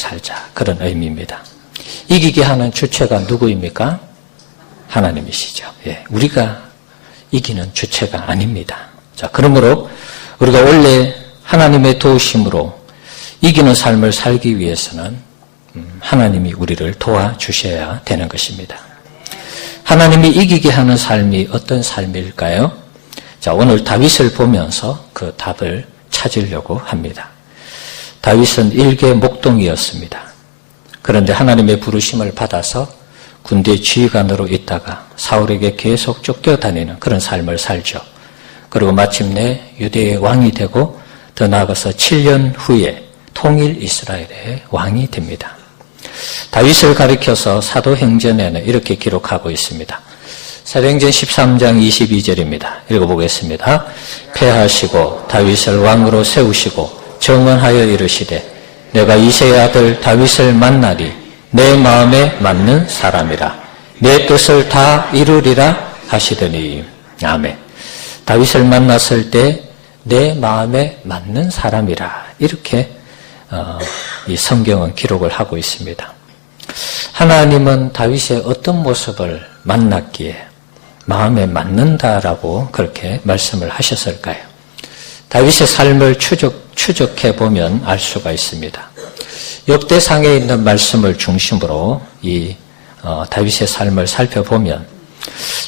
살자. 그런 의미입니다. 이기게 하는 주체가 누구입니까? 하나님이시죠. 예, 우리가 이기는 주체가 아닙니다. 자, 그러므로 우리가 원래 하나님의 도우심으로 이기는 삶을 살기 위해서는 하나님이 우리를 도와주셔야 되는 것입니다. 하나님이 이기게 하는 삶이 어떤 삶일까요? 자, 오늘 다윗을 보면서 그 답을 찾으려고 합니다. 다윗은 일개 목동이었습니다. 그런데 하나님의 부르심을 받아서 군대 지휘관으로 있다가 사울에게 계속 쫓겨다니는 그런 삶을 살죠. 그리고 마침내 유대의 왕이 되고 더 나아가서 7년 후에 통일 이스라엘의 왕이 됩니다. 다윗을 가리켜서 사도행전에는 이렇게 기록하고 있습니다. 사도행전 13장 22절입니다. 읽어보겠습니다. 패하시고 다윗을 왕으로 세우시고 정언하여 이르시되 내가 이새의 아들 다윗을 만나리 내 마음에 맞는 사람이라 내 뜻을 다 이루리라 하시더니 아멘. 다윗을 만났을 때 내 마음에 맞는 사람이라 이렇게 이 성경은 기록을 하고 있습니다. 하나님은 다윗의 어떤 모습을 만났기에 마음에 맞는다라고 그렇게 말씀을 하셨을까요? 다윗의 삶을 추적해 보면 알 수가 있습니다. 역대상에 있는 말씀을 중심으로 이 다윗의 삶을 살펴보면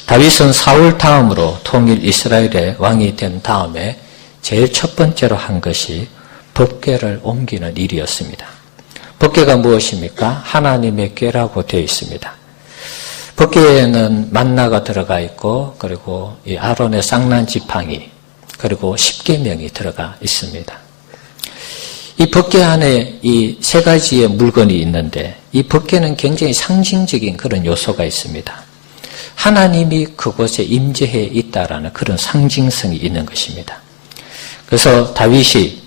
다윗은 사울 다음으로 통일 이스라엘의 왕이 된 다음에 제일 첫 번째로 한 것이 법궤를 옮기는 일이었습니다. 법궤가 무엇입니까? 하나님의 궤라고 되어 있습니다. 법궤에는 만나가 들어가 있고 그리고 이 아론의 쌍난 지팡이 그리고 십계명이 들어가 있습니다. 이 법궤 안에 이 세 가지의 물건이 있는데 이 법궤는 굉장히 상징적인 그런 요소가 있습니다. 하나님이 그곳에 임재해 있다라는 그런 상징성이 있는 것입니다. 그래서 다윗이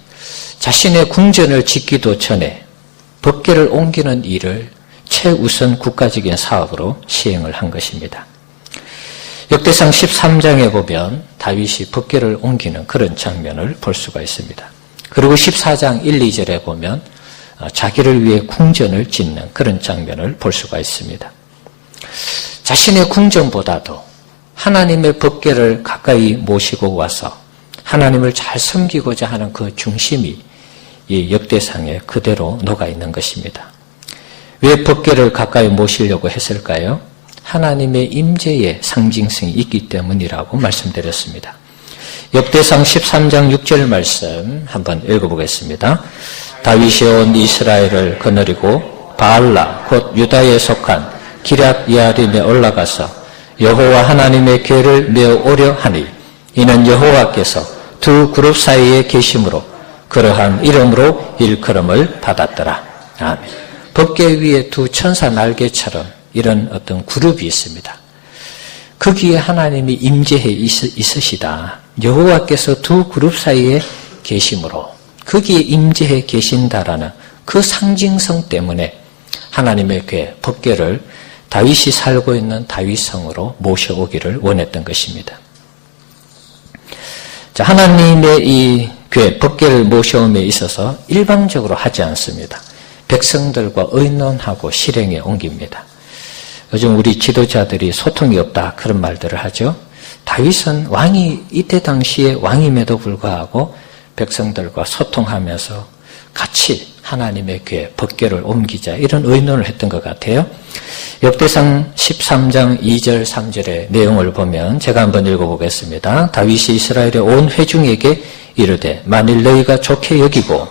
자신의 궁전을 짓기도 전에 법궤를 옮기는 일을 최우선 국가적인 사업으로 시행을 한 것입니다. 역대상 13장에 보면 다윗이 법궤를 옮기는 그런 장면을 볼 수가 있습니다. 그리고 14장 1, 2절에 보면 자기를 위해 궁전을 짓는 그런 장면을 볼 수가 있습니다. 자신의 궁전보다도 하나님의 법궤를 가까이 모시고 와서 하나님을 잘 섬기고자 하는 그 중심이 이 역대상에 그대로 녹아 있는 것입니다. 왜 법궤를 가까이 모시려고 했을까요? 하나님의 임재의 상징성이 있기 때문이라고 말씀드렸습니다. 역대상 13장 6절 말씀 한번 읽어보겠습니다. 다윗이 온 이스라엘을 거느리고 바알라 곧 유다에 속한 기럇 예아림에 올라가서 여호와 하나님의 궤를 메어 오려 하니 이는 여호와께서 두 그룹 사이에 계심으로 그러한 이름으로 일컬음을 받았더라. 아멘. 법궤 위에 두 천사 날개처럼 이런 어떤 그룹이 있습니다. 거기에 하나님이 임재해 있으시다. 여호와께서 두 그룹 사이에 계심으로 거기에 임재해 계신다라는 그 상징성 때문에 하나님의 궤, 법궤를 다윗이 살고 있는 다윗성으로 모셔오기를 원했던 것입니다. 자, 하나님의 이 궤, 법궤를 모셔옴에 있어서 일방적으로 하지 않습니다. 백성들과 의논하고 실행에 옮깁니다. 요즘 우리 지도자들이 소통이 없다 그런 말들을 하죠. 다윗은 왕이 이때 당시에 왕임에도 불구하고 백성들과 소통하면서 같이 하나님의 궤, 법궤를 옮기자 이런 의논을 했던 것 같아요. 역대상 13장 2절 3절의 내용을 보면 제가 한번 읽어보겠습니다. 다윗이 이스라엘의 온 회중에게 이르되 만일 너희가 좋게 여기고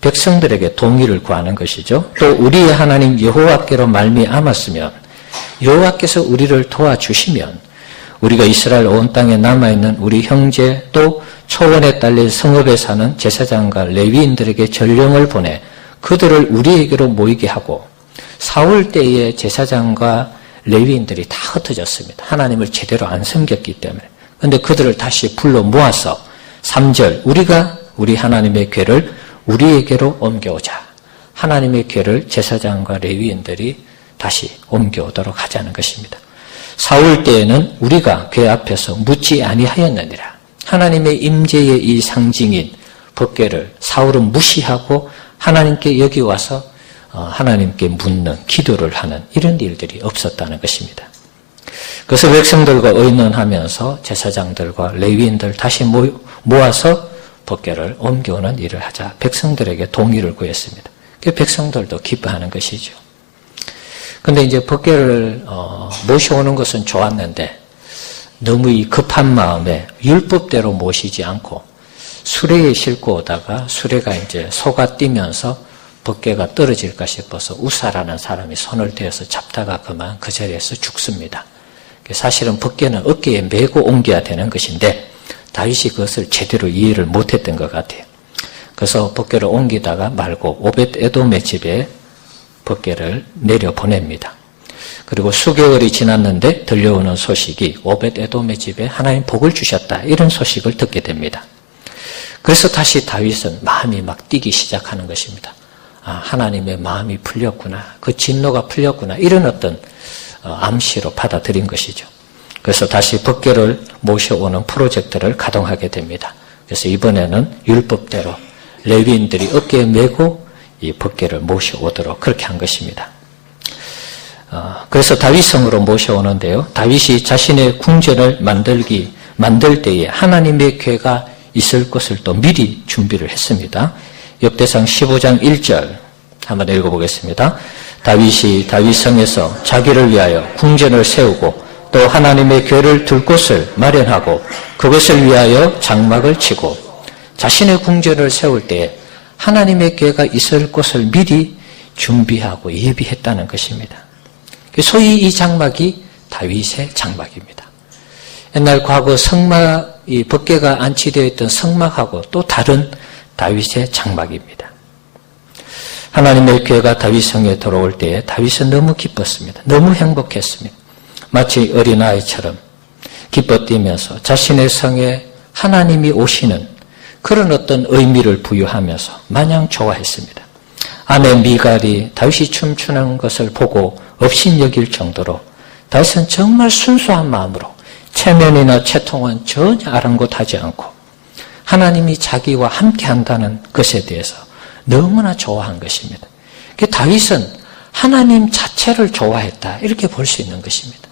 백성들에게 동의를 구하는 것이죠. 또 우리의 하나님 여호와께로 말미암았으면 여호와께서 우리를 도와주시면 우리가 이스라엘 온 땅에 남아있는 우리 형제 또 초원에 딸린 성읍에 사는 제사장과 레위인들에게 전령을 보내 그들을 우리에게로 모이게 하고 사울 때의 제사장과 레위인들이 다 흩어졌습니다. 하나님을 제대로 안 섬겼기 때문에. 그런데 그들을 다시 불러 모아서 3절 우리가 우리 하나님의 궤를 우리에게로 옮겨오자. 하나님의 궤를 제사장과 레위인들이 다시 옮겨오도록 하자는 것입니다. 사울 때에는 우리가 궤 앞에서 묻지 아니하였느니라. 하나님의 임재의 이 상징인 법궤를 사울은 무시하고 하나님께 여기 와서 하나님께 묻는 기도를 하는 이런 일들이 없었다는 것입니다. 그래서 백성들과 의논하면서 제사장들과 레위인들 다시 모아서 법궤를 옮겨오는 일을 하자 백성들에게 동의를 구했습니다. 그 백성들도 기뻐하는 것이죠. 근데 이제 법궤를 모셔오는 것은 좋았는데 너무 이 급한 마음에 율법대로 모시지 않고 수레에 싣고 오다가 수레가 이제 소가 뛰면서 법궤가 떨어질까 싶어서 우사라는 사람이 손을 대어서 잡다가 그만 그 자리에서 죽습니다. 사실은 법궤는 어깨에 메고 옮겨야 되는 것인데 다윗이 그것을 제대로 이해를 못했던 것 같아요. 그래서 법궤를 옮기다가 말고 오벳 에돔의 집에 법궤를 내려보냅니다. 그리고 수개월이 지났는데 들려오는 소식이 오벳 에돔의 집에 하나님 복을 주셨다 이런 소식을 듣게 됩니다. 그래서 다시 다윗은 마음이 막 뛰기 시작하는 것입니다. 하나님의 마음이 풀렸구나, 그 진노가 풀렸구나 이런 어떤 암시로 받아들인 것이죠. 그래서 다시 법궤를 모셔오는 프로젝트를 가동하게 됩니다. 그래서 이번에는 율법대로 레위인들이 어깨에 메고 이 법궤를 모셔오도록 그렇게 한 것입니다. 그래서 다윗성으로 모셔오는데요. 다윗이 자신의 궁전을 만들 때에 하나님의 궤가 있을 것을 또 미리 준비를 했습니다. 역대상 15장 1절 한번 읽어보겠습니다. 다윗이 다윗성에서 자기를 위하여 궁전을 세우고 또 하나님의 궤를 둘 곳을 마련하고 그것을 위하여 장막을 치고 자신의 궁전을 세울 때에 하나님의 궤가 있을 곳을 미리 준비하고 예비했다는 것입니다. 소위 이 장막이 다윗의 장막입니다. 옛날 과거 성막, 이 법궤가 안치되어 있던 성막하고 또 다른 다윗의 장막입니다. 하나님의 궤가 다윗성에 들어올 때에 다윗은 너무 기뻤습니다. 너무 행복했습니다. 마치 어린아이처럼 기뻐 뛰면서 자신의 성에 하나님이 오시는 그런 어떤 의미를 부여하면서 마냥 좋아했습니다. 아내 미갈이 다윗이 춤추는 것을 보고 업신여길 정도로 다윗은 정말 순수한 마음으로 체면이나 채통은 전혀 아랑곳하지 않고 하나님이 자기와 함께 한다는 것에 대해서 너무나 좋아한 것입니다. 다윗은 하나님 자체를 좋아했다 이렇게 볼 수 있는 것입니다.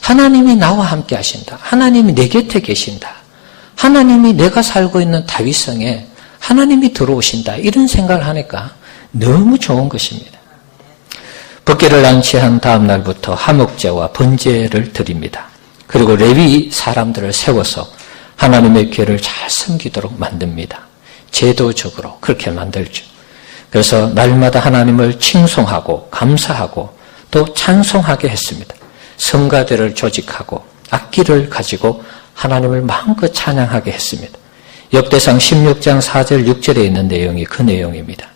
하나님이 나와 함께 하신다. 하나님이 내 곁에 계신다. 하나님이 내가 살고 있는 다윗성에 하나님이 들어오신다. 이런 생각을 하니까 너무 좋은 것입니다. 법궤를 안치한 다음 날부터 화목제와 번제를 드립니다. 그리고 레위 사람들을 세워서 하나님의 궤를 잘 섬기도록 만듭니다. 제도적으로 그렇게 만들죠. 그래서 날마다 하나님을 칭송하고 감사하고 또 찬송하게 했습니다. 성가대를 조직하고 악기를 가지고 하나님을 마음껏 찬양하게 했습니다. 역대상 16장 4절 6절에 있는 내용이 그 내용입니다.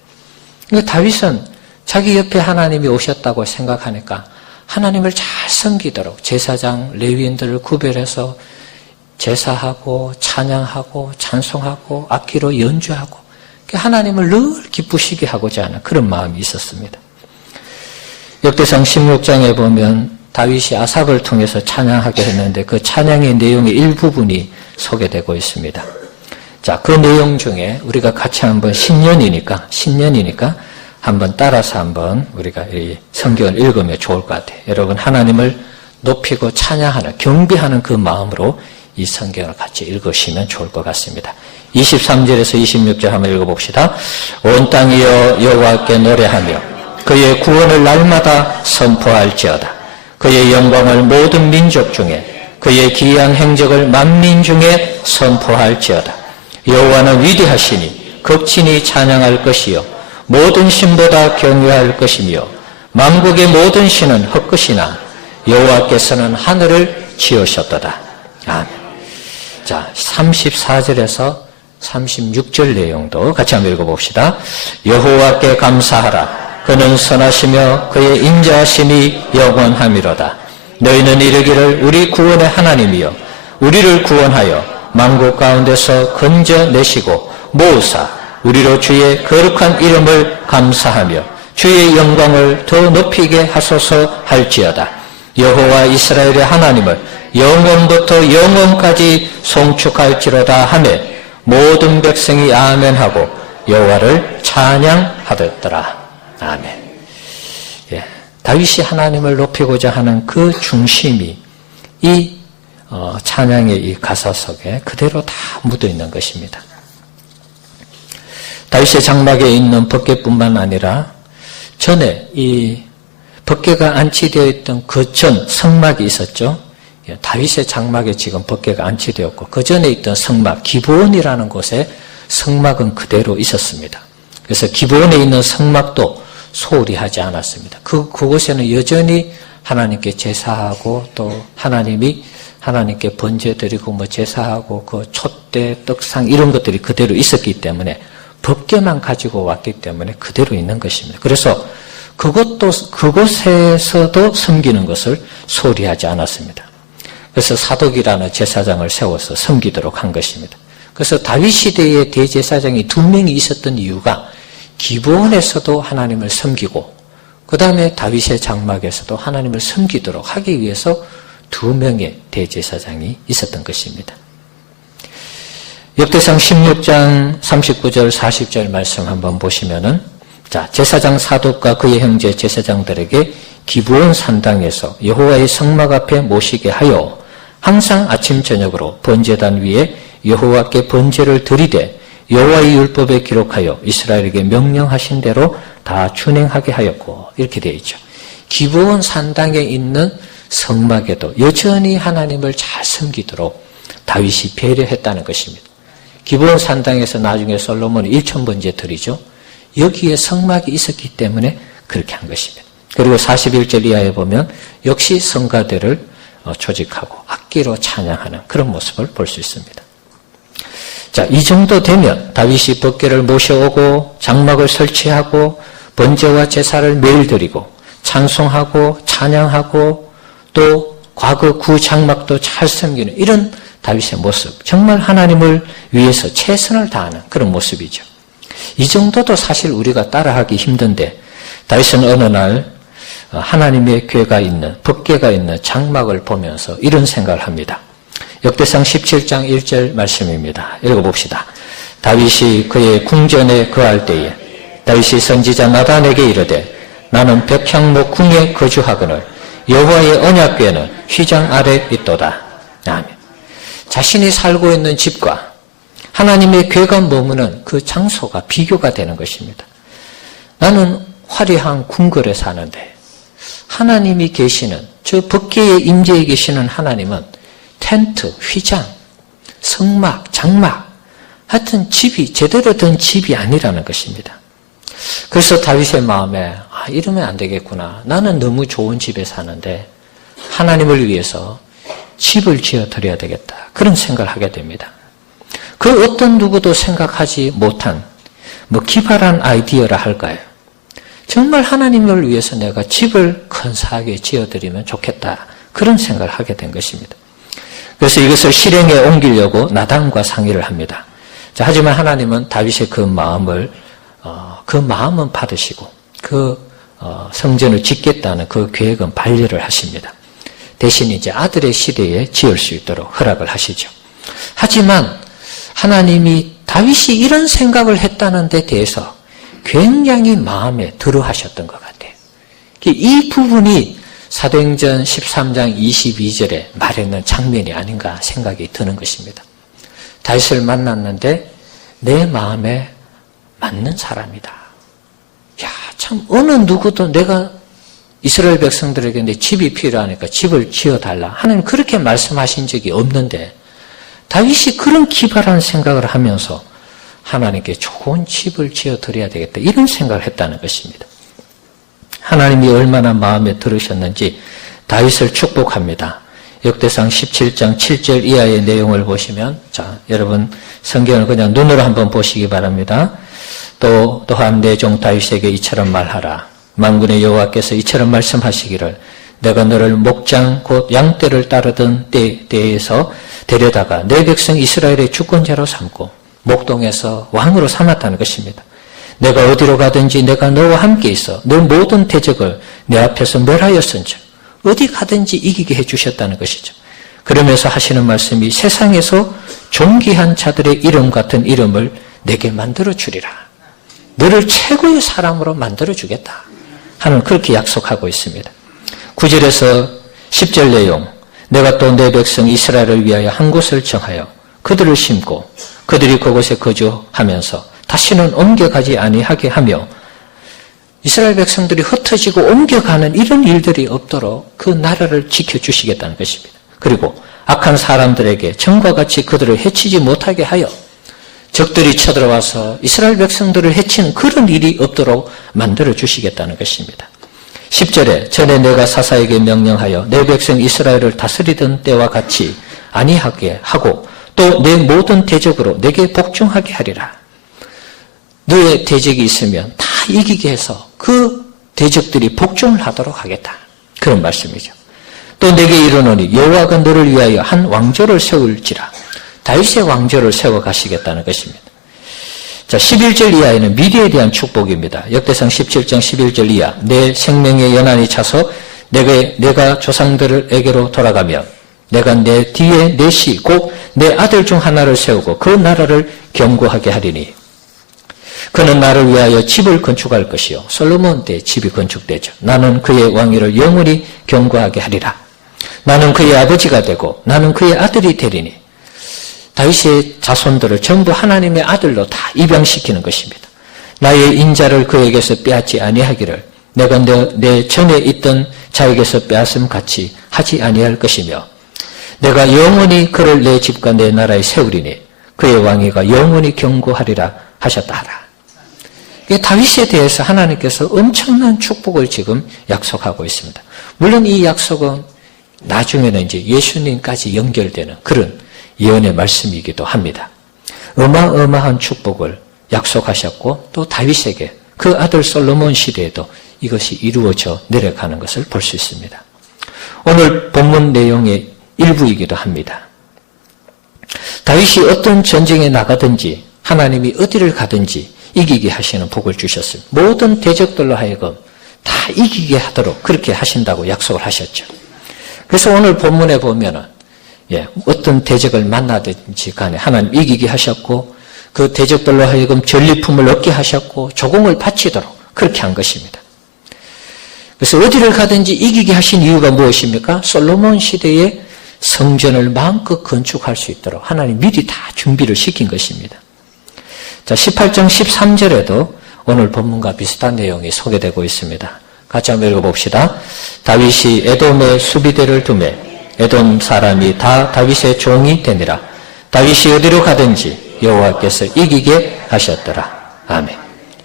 그러니까 다윗은 자기 옆에 하나님이 오셨다고 생각하니까 하나님을 잘 섬기도록 제사장, 레위인들을 구별해서 제사하고 찬양하고 찬송하고 악기로 연주하고 하나님을 늘 기쁘시게 하고자 하는 그런 마음이 있었습니다. 역대상 16장에 보면 다윗이 아삽을 통해서 찬양하게 했는데 그 찬양의 내용의 일부분이 소개되고 있습니다. 자, 그 내용 중에 우리가 같이 한번 신년이니까 한번 따라서 한번 우리가 이 성경을 읽으면 좋을 것 같아요. 여러분 하나님을 높이고 찬양하는 경배하는 그 마음으로 이 성경을 같이 읽으시면 좋을 것 같습니다. 23절에서 26절 한번 읽어봅시다. 온 땅이여 여호와께 노래하며 그의 구원을 날마다 선포할지어다. 그의 영광을 모든 민족 중에 그의 기이한 행적을 만민 중에 선포할지어다. 여호와는 위대하시니 극진히 찬양할 것이요 모든 신보다 경외할 것이며 만국의 모든 신은 헛것이나 여호와께서는 하늘을 지으셨도다. 아멘. 자, 34절에서 36절 내용도 같이 한번 읽어봅시다. 여호와께 감사하라. 그는 선하시며 그의 인자하심이 영원하미로다. 너희는 이르기를 우리 구원의 하나님이여 우리를 구원하여 만국 가운데서 건져내시고 모으사 우리로 주의 거룩한 이름을 감사하며 주의 영광을 더 높이게 하소서 할지어다. 여호와 이스라엘의 하나님을 영원부터 영원까지 송축할지로다 하며 모든 백성이 아멘하고 여호와를 찬양하였더라. 아멘. 예. 다윗이 하나님을 높이고자 하는 그 중심이 이 찬양의 이 가사 속에 그대로 다 묻어 있는 것입니다. 다윗의 장막에 있는 법궤뿐만 아니라 전에 이 법궤가 안치되어 있던 그 전 성막이 있었죠. 다윗의 장막에 지금 법궤가 안치되었고 그 전에 있던 성막 기브온이라는 곳에 성막은 그대로 있었습니다. 그래서 기브온에 있는 성막도 소홀히 하지 않았습니다. 그곳에는 여전히 하나님께 제사하고 또 하나님이 하나님께 번제 드리고 뭐 제사하고 그 촛대, 떡상 이런 것들이 그대로 있었기 때문에 법궤만 가지고 왔기 때문에 그대로 있는 것입니다. 그래서 그곳에서도 섬기는 것을 소홀히 하지 않았습니다. 그래서 사독이라는 제사장을 세워서 섬기도록 한 것입니다. 그래서 다윗 시대에 대제사장이 2명이 있었던 이유가 기브온에서도 하나님을 섬기고 그 다음에 다윗의 장막에서도 하나님을 섬기도록 하기 위해서 2명의 대제사장이 있었던 것입니다. 역대상 16장 39절 40절 말씀 한번 보시면은 자, 제사장 사독과 그의 형제 제사장들에게 기브온 산당에서 여호와의 성막 앞에 모시게 하여 항상 아침 저녁으로 번제단 위에 여호와께 번제를 드리되 여호와의 율법에 기록하여 이스라엘에게 명령하신 대로 다 준행하게 하였고 이렇게 되어 있죠. 기브온 산당에 있는 성막에도 여전히 하나님을 잘 섬기도록 다윗이 배려했다는 것입니다. 기브온 산당에서 나중에 솔로몬이 1000번제 드리죠. 여기에 성막이 있었기 때문에 그렇게 한 것입니다. 그리고 41절 이하에 보면 역시 성가대를 조직하고 악기로 찬양하는 그런 모습을 볼 수 있습니다. 자, 이 정도 되면 다윗이 법궤를 모셔오고 장막을 설치하고 번제와 제사를 매일 드리고 찬송하고 찬양하고 또 과거 구 장막도 잘 섬기는 이런 다윗의 모습, 정말 하나님을 위해서 최선을 다하는 그런 모습이죠. 이 정도도 사실 우리가 따라하기 힘든데 다윗은 어느 날 하나님의 궤가 있는 법궤가 있는 장막을 보면서 이런 생각을 합니다. 역대상 17장 1절 말씀입니다. 읽어봅시다. 다윗이 그의 궁전에 거할 때에 다윗이 선지자 나단에게 이르되 나는 백향목 궁에 거주하거늘 여호와의 언약궤는 휘장 아래 있도다. 아멘. 자신이 살고 있는 집과 하나님의 궤가 머무는 그 장소가 비교가 되는 것입니다. 나는 화려한 궁궐에 사는데 하나님이 계시는 저 법궤의 임재에 계시는 하나님은 텐트, 휘장, 성막, 장막 하여튼 집이 제대로 된 집이 아니라는 것입니다. 그래서 다윗의 마음에 이러면 안 되겠구나. 나는 너무 좋은 집에 사는데 하나님을 위해서 집을 지어드려야 되겠다. 그런 생각을 하게 됩니다. 그 어떤 누구도 생각하지 못한 기발한 아이디어라 할까요? 정말 하나님을 위해서 내가 집을 근사하게 지어드리면 좋겠다. 그런 생각을 하게 된 것입니다. 그래서 이것을 실행에 옮기려고 나단과 상의를 합니다. 자, 하지만 하나님은 다윗의 그 마음은 받으시고 성전을 짓겠다는 그 계획은 반려를 하십니다. 대신 이제 아들의 시대에 지을 수 있도록 허락을 하시죠. 하지만 하나님이 다윗이 이런 생각을 했다는 데 대해서 굉장히 마음에 들어 하셨던 것 같아요. 이 부분이 사도행전 13장 22절에 말했는 장면이 아닌가 생각이 드는 것입니다. 다윗을 만났는데 내 마음에 맞는 사람이다. 야, 참 어느 누구도 내가 이스라엘 백성들에게 내 집이 필요하니까 집을 지어달라. 하나님 그렇게 말씀하신 적이 없는데 다윗이 그런 기발한 생각을 하면서 하나님께 좋은 집을 지어드려야 되겠다. 이런 생각을 했다는 것입니다. 하나님이 얼마나 마음에 들으셨는지 다윗을 축복합니다. 역대상 17장 7절 이하의 내용을 보시면 자, 여러분 성경을 그냥 눈으로 한번 보시기 바랍니다. 또한 내 종 다윗에게 이처럼 말하라. 만군의 여호와께서 이처럼 말씀하시기를 내가 너를 목장 곧 양떼를 따르던 때에서 데려다가 내 백성 이스라엘의 주권자로 삼고 목동에서 왕으로 삼았다는 것입니다. 내가 어디로 가든지 내가 너와 함께 있어 너 모든 대적을 내 앞에서 멸하였은즉 어디 가든지 이기게 해주셨다는 것이죠. 그러면서 하시는 말씀이 세상에서 존귀한 자들의 이름 같은 이름을 내게 만들어 주리라. 너를 최고의 사람으로 만들어주겠다 하는 그렇게 약속하고 있습니다. 9절에서 10절 내용, 내가 또 내 백성 이스라엘을 위하여 한 곳을 정하여 그들을 심고 그들이 그곳에 거주하면서 다시는 옮겨가지 아니하게 하며 이스라엘 백성들이 흩어지고 옮겨가는 이런 일들이 없도록 그 나라를 지켜주시겠다는 것입니다. 그리고 악한 사람들에게 전과 같이 그들을 해치지 못하게 하여 적들이 쳐들어와서 이스라엘 백성들을 해치는 그런 일이 없도록 만들어 주시겠다는 것입니다. 10절에 전에 내가 사사에게 명령하여 내 백성 이스라엘을 다스리던 때와 같이 아니하게 하고 또 내 모든 대적으로 내게 복종하게 하리라. 너의 대적이 있으면 다 이기게 해서 그 대적들이 복종을 하도록 하겠다. 그런 말씀이죠. 또 내게 이르노니 여호와가 너를 위하여 한 왕조를 세울지라. 다윗의 왕조를 세워 가시겠다는 것입니다. 자, 11절 이하에는 미래에 대한 축복입니다. 역대상 17장 11절 이하, 내 생명의 연한이 차서 내가 조상들에게로 돌아가며 내가 내 뒤에 넷이 곧 내 아들 중 하나를 세우고 그 나라를 견고하게 하리니 그는 나를 위하여 집을 건축할 것이요 솔로몬 때 집이 건축되죠. 나는 그의 왕위를 영원히 견고하게 하리라. 나는 그의 아버지가 되고 나는 그의 아들이 되리니. 다윗의 자손들을 전부 하나님의 아들로 다 입양시키는 것입니다. 나의 인자를 그에게서 빼앗지 아니하기를 내가 내 전에 있던 자에게서 빼앗음 같이 하지 아니할 것이며 내가 영원히 그를 내 집과 내 나라에 세우리니 그의 왕위가 영원히 견고하리라 하셨다 하라. 다윗에 대해서 하나님께서 엄청난 축복을 지금 약속하고 있습니다. 물론 이 약속은 나중에는 이제 예수님까지 연결되는 그런 예언의 말씀이기도 합니다. 어마어마한 축복을 약속하셨고 또 다윗에게 그 아들 솔로몬 시대에도 이것이 이루어져 내려가는 것을 볼 수 있습니다. 오늘 본문 내용의 일부이기도 합니다. 다윗이 어떤 전쟁에 나가든지 하나님이 어디를 가든지 이기게 하시는 복을 주셨습니다. 모든 대적들로 하여금 다 이기게 하도록 그렇게 하신다고 약속을 하셨죠. 그래서 오늘 본문에 보면은 어떤 대적을 만나든지 간에 하나님 이기게 하셨고 그 대적들로 하여금 전리품을 얻게 하셨고 조공을 바치도록 그렇게 한 것입니다. 그래서 어디를 가든지 이기게 하신 이유가 무엇입니까? 솔로몬 시대에 성전을 마음껏 건축할 수 있도록 하나님 미리 다 준비를 시킨 것입니다. 자, 18장 13절에도 오늘 본문과 비슷한 내용이 소개되고 있습니다. 같이 한번 읽어봅시다. 다윗이 에돔에 수비대를 두매 에돔 사람이 다 다윗의 종이 되니라. 다윗이 어디로 가든지 여호와께서 이기게 하셨더라. 아멘.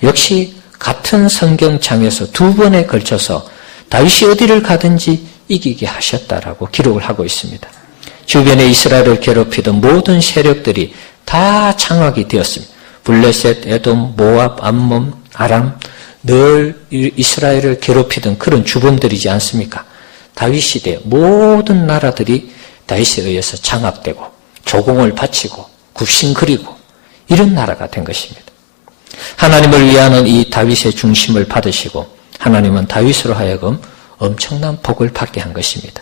역시 같은 성경창에서 두 번에 걸쳐서 다윗이 어디를 가든지 이기게 하셨다라고 기록을 하고 있습니다. 주변에 이스라엘을 괴롭히던 모든 세력들이 다 장악이 되었습니다. 블레셋, 에돔, 모압, 암몬, 아람 늘 이스라엘을 괴롭히던 그런 주범들이지 않습니까? 다윗 시대 모든 나라들이 다윗에 의해서 장악되고 조공을 바치고 굽신거리고 이런 나라가 된 것입니다. 하나님을 위하는 이 다윗의 중심을 받으시고 하나님은 다윗으로 하여금 엄청난 복을 받게 한 것입니다.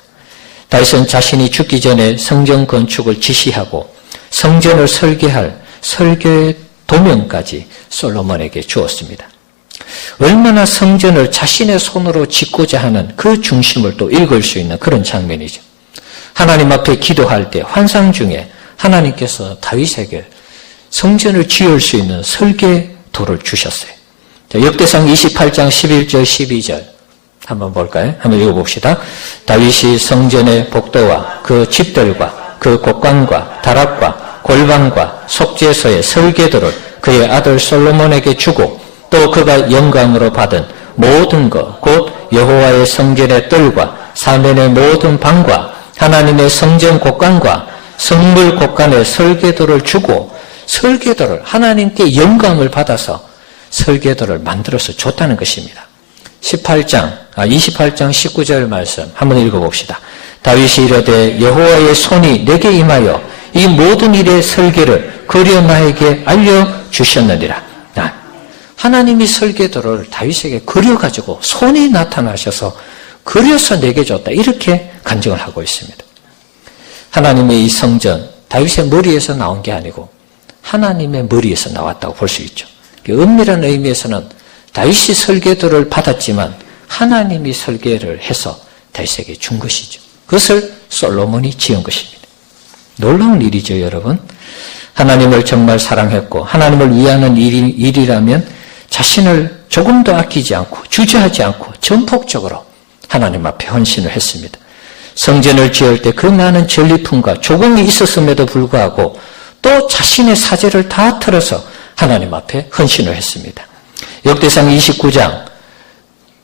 다윗은 자신이 죽기 전에 성전 건축을 지시하고 성전을 설계할 설계의 도면까지 솔로몬에게 주었습니다. 얼마나 성전을 자신의 손으로 짓고자 하는 그 중심을 또 읽을 수 있는 그런 장면이죠. 하나님 앞에 기도할 때 환상 중에 하나님께서 다윗에게 성전을 지을 수 있는 설계도를 주셨어요. 자, 역대상 28장 11절 12절 한번 볼까요? 한번 읽어봅시다. 다윗이 성전의 복도와 그 집들과 그 곡관과 다락과 골방과 속죄소의 설계도를 그의 아들 솔로몬에게 주고 또 그가 영광으로 받은 모든 것 곧 여호와의 성전의 뜰과 사면의 모든 방과 하나님의 성전 곡관과 성물 곡관의 설계도를 주고 설계도를 하나님께 영광을 받아서 설계도를 만들어서 줬다는 것입니다. 28장 19절 말씀 한번 읽어봅시다. 다윗이 이르되 여호와의 손이 내게 임하여 이 모든 일의 설계를 그려 나에게 알려주셨느니라. 하나님이 설계도를 다윗에게 그려가지고 손이 나타나셔서 그려서 내게 줬다. 이렇게 간증을 하고 있습니다. 하나님의 이 성전, 다윗의 머리에서 나온 게 아니고 하나님의 머리에서 나왔다고 볼 수 있죠. 엄밀한 의미에서는 다윗이 설계도를 받았지만 하나님이 설계를 해서 다윗에게 준 것이죠. 그것을 솔로몬이 지은 것입니다. 놀라운 일이죠, 여러분. 하나님을 정말 사랑했고 하나님을 위하는 일이라면 자신을 조금도 아끼지 않고 주저하지 않고 전폭적으로 하나님 앞에 헌신을 했습니다. 성전을 지을 때 그 많은 전리품과 조공이 있었음에도 불구하고 또 자신의 사제를 다 털어서 하나님 앞에 헌신을 했습니다. 역대상 29장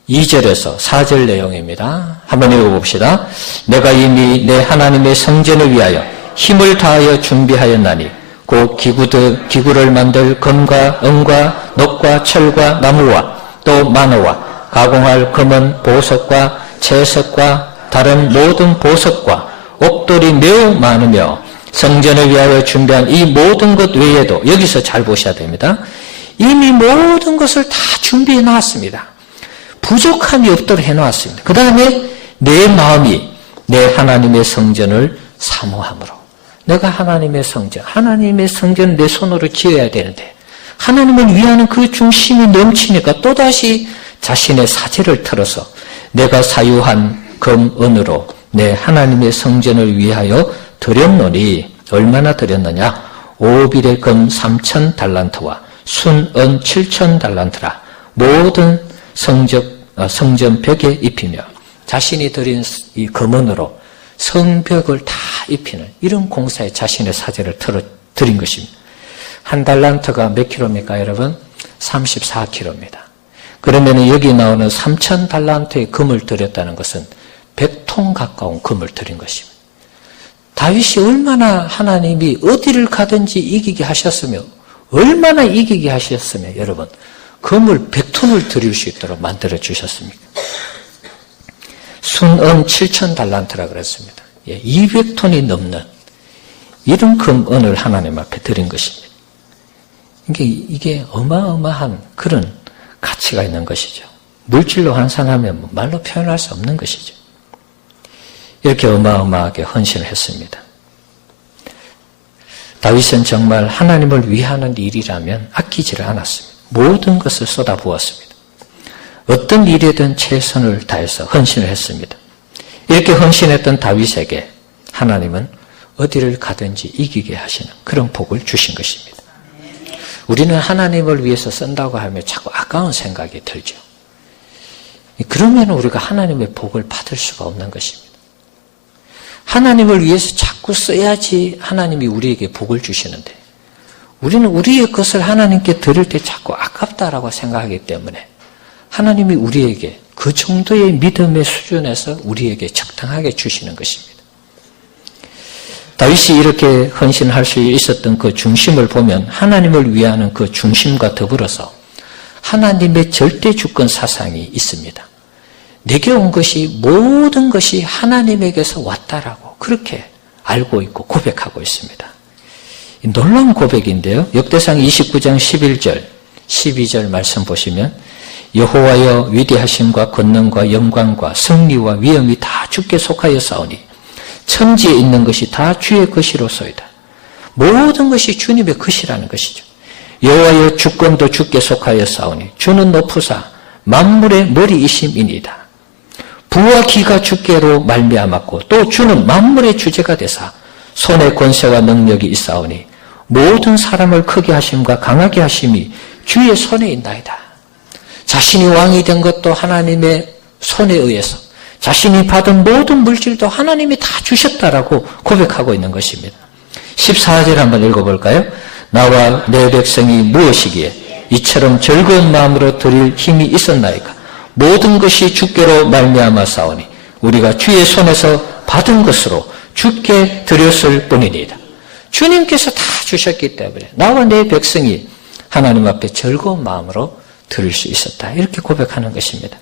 2절에서 4절 내용입니다. 한번 읽어봅시다. 내가 이미 내 하나님의 성전을 위하여 힘을 다하여 준비하였나니 곧 기구를 만들 금과 은과 녹과 철과 나무와 또 만호와 가공할 금은 보석과 채석과 다른 모든 보석과 옥돌이 매우 많으며 성전을 위하여 준비한 이 모든 것 외에도 여기서 잘 보셔야 됩니다. 이미 모든 것을 다 준비해 놨습니다. 부족함이 없도록 해놓았습니다. 그 다음에 내 마음이 내 하나님의 성전을 사모함으로 내가 하나님의 성전을 내 손으로 지어야 되는데 하나님을 위하는 그 중심이 넘치니까 또다시 자신의 사제를 털어서 내가 사유한 금, 은으로 내 하나님의 성전을 위하여 드렸노니 얼마나 드렸느냐? 오빌의 금 3,000달란트와 순은 7,000달란트라 모든 성전 벽에 입히며 자신이 드린 이 금은으로 성벽을 다 입히는 이런 공사에 자신의 사제를 드린 것입니다. 한 달란트가 몇 킬로입니까, 여러분? 34킬로입니다. 그러면 여기 나오는 3,000달란트의 금을 드렸다는 것은 100톤 가까운 금을 드린 것입니다. 다윗이 얼마나 하나님이 어디를 가든지 이기게 하셨으며 얼마나 이기게 하셨으며 여러분 금을 100톤을 드릴 수 있도록 만들어 주셨습니까? 순은 7,000달란트라 그랬습니다. 200톤이 넘는 이런 금은을 하나님 앞에 드린 것입니다. 이게 어마어마한 그런 가치가 있는 것이죠. 물질로 환산하면 말로 표현할 수 없는 것이죠. 이렇게 어마어마하게 헌신을 했습니다. 다윗은 정말 하나님을 위하는 일이라면 아끼지를 않았습니다. 모든 것을 쏟아부었습니다. 어떤 일에든 최선을 다해서 헌신을 했습니다. 이렇게 헌신했던 다윗에게 하나님은 어디를 가든지 이기게 하시는 그런 복을 주신 것입니다. 우리는 하나님을 위해서 쓴다고 하면 자꾸 아까운 생각이 들죠. 그러면 우리가 하나님의 복을 받을 수가 없는 것입니다. 하나님을 위해서 자꾸 써야지 하나님이 우리에게 복을 주시는데 우리는 우리의 것을 하나님께 드릴 때 자꾸 아깝다라고 생각하기 때문에 하나님이 우리에게 그 정도의 믿음의 수준에서 우리에게 적당하게 주시는 것입니다. 다윗이 이렇게 헌신할 수 있었던 그 중심을 보면 하나님을 위하는 그 중심과 더불어서 하나님의 절대 주권 사상이 있습니다. 내게 온 것이 모든 것이 하나님에게서 왔다라고 그렇게 알고 있고 고백하고 있습니다. 놀라운 고백인데요. 역대상 29장 11절, 12절 말씀 보시면 여호와여 위대하심과 권능과 영광과 승리와 위엄이 다 주께 속하였사오니 천지에 있는 것이 다 주의 것이로소이다. 모든 것이 주님의 것이라는 것이죠. 여호와여 주권도 주께 속하였사오니 주는 높으사 만물의 머리이심이니이다. 부와 기가 주께로 말미암았고 또 주는 만물의 주제가 되사 손에 권세와 능력이 있사오니 모든 사람을 크게 하심과 강하게 하심이 주의 손에 있나이다. 자신이 왕이 된 것도 하나님의 손에 의해서 자신이 받은 모든 물질도 하나님이 다 주셨다라고 고백하고 있는 것입니다. 14절 한번 읽어볼까요? 나와 내 백성이 무엇이기에 이처럼 즐거운 마음으로 드릴 힘이 있었나이까? 모든 것이 주께로 말미암아 싸우니 우리가 주의 손에서 받은 것으로 주께 드렸을 뿐이니이다. 주님께서 다 주셨기 때문에 나와 내 백성이 하나님 앞에 즐거운 마음으로 드릴 수 있었다. 이렇게 고백하는 것입니다.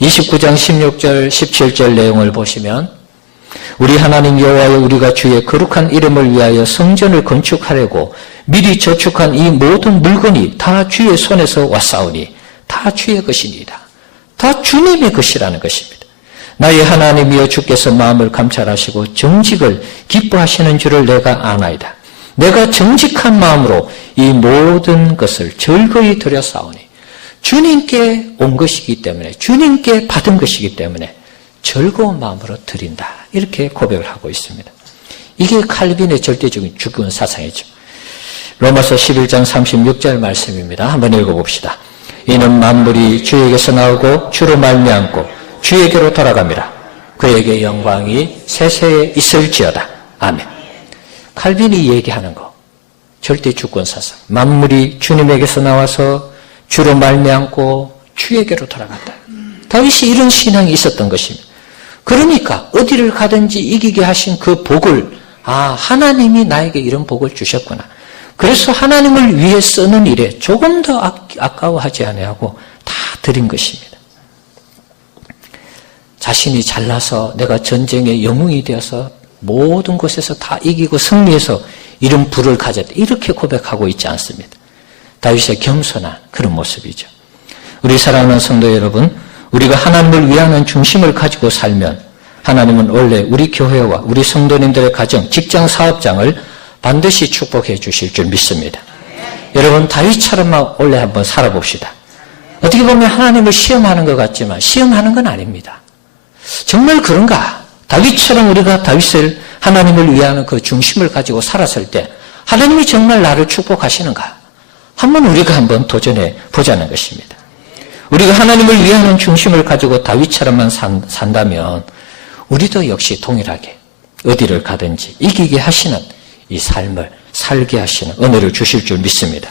29장 16절 17절 내용을 보시면 우리 하나님 여호와여 우리가 주의 거룩한 이름을 위하여 성전을 건축하려고 미리 저축한 이 모든 물건이 다 주의 손에서 왔사오니 다 주의 것이니이다. 다 주님의 것이라는 것입니다. 나의 하나님이여 주께서 마음을 감찰하시고 정직을 기뻐하시는 줄을 내가 아나이다. 내가 정직한 마음으로 이 모든 것을 즐거이 드렸사오니 주님께 온 것이기 때문에 주님께 받은 것이기 때문에 즐거운 마음으로 드린다. 이렇게 고백을 하고 있습니다. 이게 칼빈의 절대적인 주권 사상이죠. 로마서 11장 36절 말씀입니다. 한번 읽어봅시다. 이는 만물이 주에게서 나오고 주로 말미암고 주에게로 돌아갑니다. 그에게 영광이 세세에 있을지어다. 아멘. 칼빈이 얘기하는 거 절대 주권 사상. 만물이 주님에게서 나와서 주로 말미암고 주에게로 돌아간다. 다윗이 이런 신앙이 있었던 것입니다. 그러니까 어디를 가든지 이기게 하신 그 복을 하나님이 나에게 이런 복을 주셨구나. 그래서 하나님을 위해 쓰는 일에 조금 더 아까워하지 아니하고 다 드린 것입니다. 자신이 잘나서 내가 전쟁의 영웅이 되어서 모든 곳에서 다 이기고 승리해서 이런 부를 가졌다. 이렇게 고백하고 있지 않습니다. 다윗의 겸손한 그런 모습이죠. 우리 사랑하는 성도 여러분, 우리가 하나님을 위하는 중심을 가지고 살면 하나님은 원래 우리 교회와 우리 성도님들의 가정, 직장, 사업장을 반드시 축복해 주실 줄 믿습니다. 여러분, 다윗처럼만 원래 한번 살아봅시다. 어떻게 보면 하나님을 시험하는 것 같지만 시험하는 건 아닙니다. 정말 그런가? 다윗처럼 우리가 다윗을 하나님을 위하는 그 중심을 가지고 살았을 때 하나님이 정말 나를 축복하시는가? 우리가 한번 도전해 보자는 것입니다. 우리가 하나님을 위하는 중심을 가지고 다윗처럼만 산다면 우리도 역시 동일하게 어디를 가든지 이기게 하시는 이 삶을 살게 하시는 은혜를 주실 줄 믿습니다.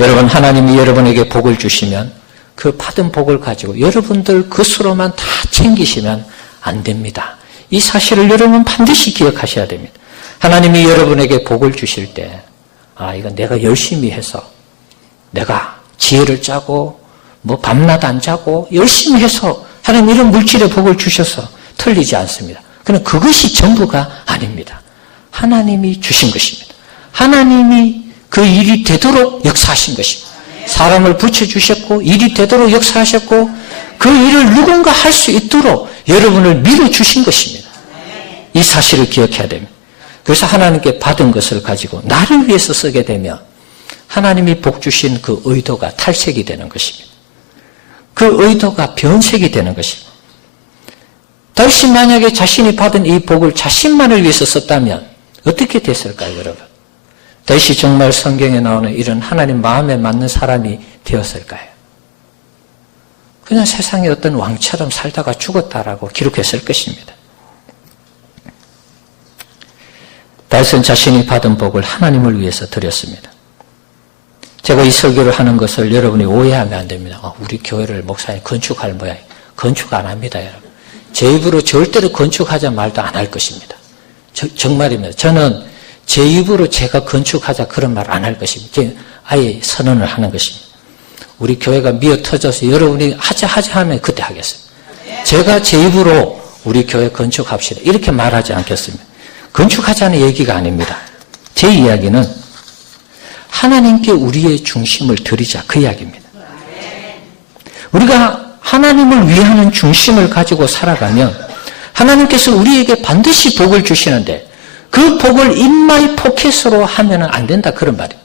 여러분, 하나님이 여러분에게 복을 주시면 그 받은 복을 가지고 여러분들 것으로만 다 챙기시면 안 됩니다. 이 사실을 여러분 반드시 기억하셔야 됩니다. 하나님이 여러분에게 복을 주실 때 이건 내가 열심히 해서 내가 지혜를 짜고 밤낮 안 자고 열심히 해서 하나님 이런 물질의 복을 주셔서 틀리지 않습니다. 그러나 그것이 전부가 아닙니다. 하나님이 주신 것입니다. 하나님이 그 일이 되도록 역사하신 것입니다. 사람을 붙여주셨고 일이 되도록 역사하셨고 그 일을 누군가 할 수 있도록 여러분을 밀어주신 것입니다. 이 사실을 기억해야 됩니다. 그래서 하나님께 받은 것을 가지고 나를 위해서 쓰게 되면 하나님이 복 주신 그 의도가 탈색이 되는 것입니다. 그 의도가 변색이 되는 것입니다. 다윗이 만약에 자신이 받은 이 복을 자신만을 위해서 썼다면 어떻게 됐을까요, 여러분? 다윗이 정말 성경에 나오는 이런 하나님 마음에 맞는 사람이 되었을까요? 그냥 세상의 어떤 왕처럼 살다가 죽었다라고 기록했을 것입니다. 다윗은 자신이 받은 복을 하나님을 위해서 드렸습니다. 제가 이 설교를 하는 것을 여러분이 오해하면 안 됩니다. 우리 교회를 목사님 건축할 모양이에요. 건축 안 합니다, 여러분. 제 입으로 절대로 건축하자 말도 안 할 것입니다. 정말입니다. 저는 제 입으로 제가 건축하자 그런 말 안 할 것입니다. 아예 선언을 하는 것입니다. 우리 교회가 미어 터져서 여러분이 하자 하면 그때 하겠습니다. 제가 제 입으로 우리 교회 건축합시다 이렇게 말하지 않겠습니다. 건축하자는 얘기가 아닙니다. 제 이야기는 하나님께 우리의 중심을 드리자 그 이야기입니다. 우리가 하나님을 위하는 중심을 가지고 살아가면 하나님께서 우리에게 반드시 복을 주시는데 그 복을 in my pocket으로 하면 안 된다 그런 말이에요.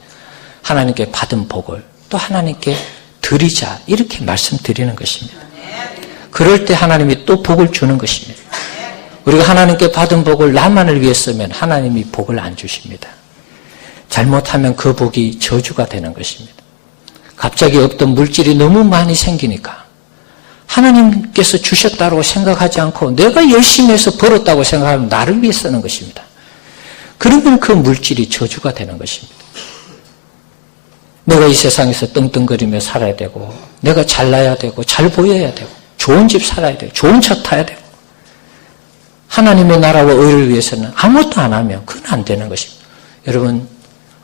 하나님께 받은 복을 또 하나님께 드리자 이렇게 말씀드리는 것입니다. 그럴 때 하나님이 또 복을 주는 것입니다. 우리가 하나님께 받은 복을 나만을 위해 쓰면 하나님이 복을 안 주십니다. 잘못하면 그 복이 저주가 되는 것입니다. 갑자기 없던 물질이 너무 많이 생기니까 하나님께서 주셨다고 생각하지 않고 내가 열심히 해서 벌었다고 생각하면 나를 위해 쓰는 것입니다. 그러면 그 물질이 저주가 되는 것입니다. 내가 이 세상에서 떵떵거리며 살아야 되고 내가 잘나야 되고 잘 보여야 되고 좋은 집 살아야 되고 좋은 차 타야 되고 하나님의 나라와 의를 위해서는 아무것도 안 하면 그건 안 되는 것입니다. 여러분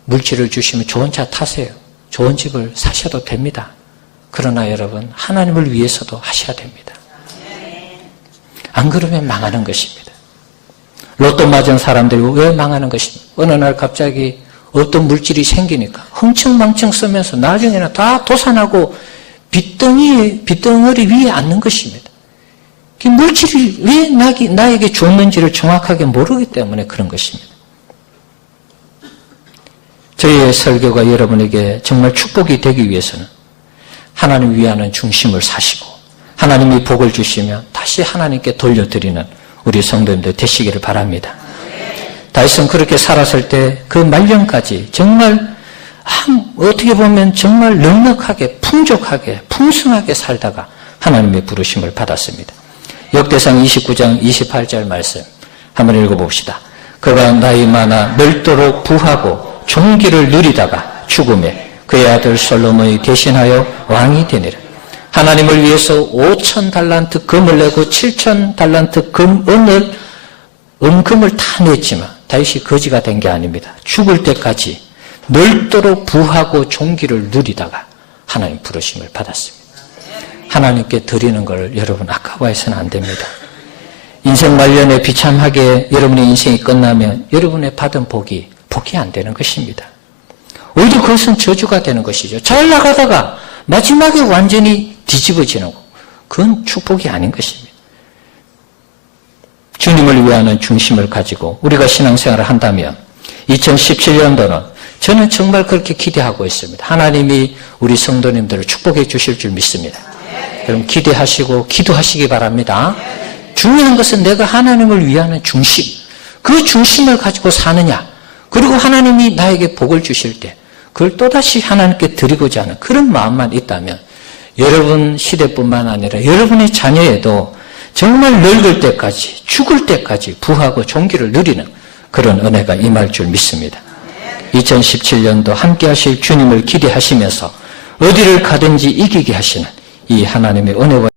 물질을 주시면 좋은 차 타세요. 좋은 집을 사셔도 됩니다. 그러나 여러분 하나님을 위해서도 하셔야 됩니다. 안 그러면 망하는 것입니다. 로또 맞은 사람들이 왜 망하는 것입니까? 어느 날 갑자기 어떤 물질이 생기니까 흥청망청 쓰면서 나중에는 다 도산하고 빚덩어리 위에 앉는 것입니다. 그 물질이 왜 나에게 줬는지를 정확하게 모르기 때문에 그런 것입니다. 저희의 설교가 여러분에게 정말 축복이 되기 위해서는 하나님 위하는 중심을 사시고 하나님이 복을 주시면 다시 하나님께 돌려드리는 우리 성도님들 되시기를 바랍니다. 다윗은 그렇게 살았을 때 그 말년까지 정말 어떻게 보면 정말 넉넉하게 풍족하게 풍성하게 살다가 하나님의 부르심을 받았습니다. 역대상 29장 28절 말씀 한번 읽어봅시다. 그가 나이 많아 늙도록 부하고 종기를 누리다가 죽음에 그의 아들 솔로몬이 대신하여 왕이 되니라. 하나님을 위해서 5,000달란트 금을 내고 7,000달란트 은금을 다 냈지만 다윗이 거지가 된 게 아닙니다. 죽을 때까지 늙도록 부하고 종기를 누리다가 하나님 부르심을 받았습니다. 하나님께 드리는 걸 여러분 아까워해서는 안 됩니다. 인생 말년에 비참하게 여러분의 인생이 끝나면 여러분의 받은 복이 안 되는 것입니다. 오히려 그것은 저주가 되는 것이죠. 잘 나가다가 마지막에 완전히 뒤집어지는 거. 그건 축복이 아닌 것입니다. 주님을 위하는 중심을 가지고 우리가 신앙생활을 한다면 2017년도는 저는 정말 그렇게 기대하고 있습니다. 하나님이 우리 성도님들을 축복해 주실 줄 믿습니다. 그럼 기대하시고 기도하시기 바랍니다. 중요한 것은 내가 하나님을 위하는 중심, 그 중심을 가지고 사느냐, 그리고 하나님이 나에게 복을 주실 때 그걸 또다시 하나님께 드리고자 하는 그런 마음만 있다면 여러분 시대뿐만 아니라 여러분의 자녀에도 정말 늙을 때까지 죽을 때까지 부하고 종기를 누리는 그런 은혜가 임할 줄 믿습니다. 2017년도 함께 하실 주님을 기대하시면서 어디를 가든지 이기게 하시는 이 하나님의 은혜와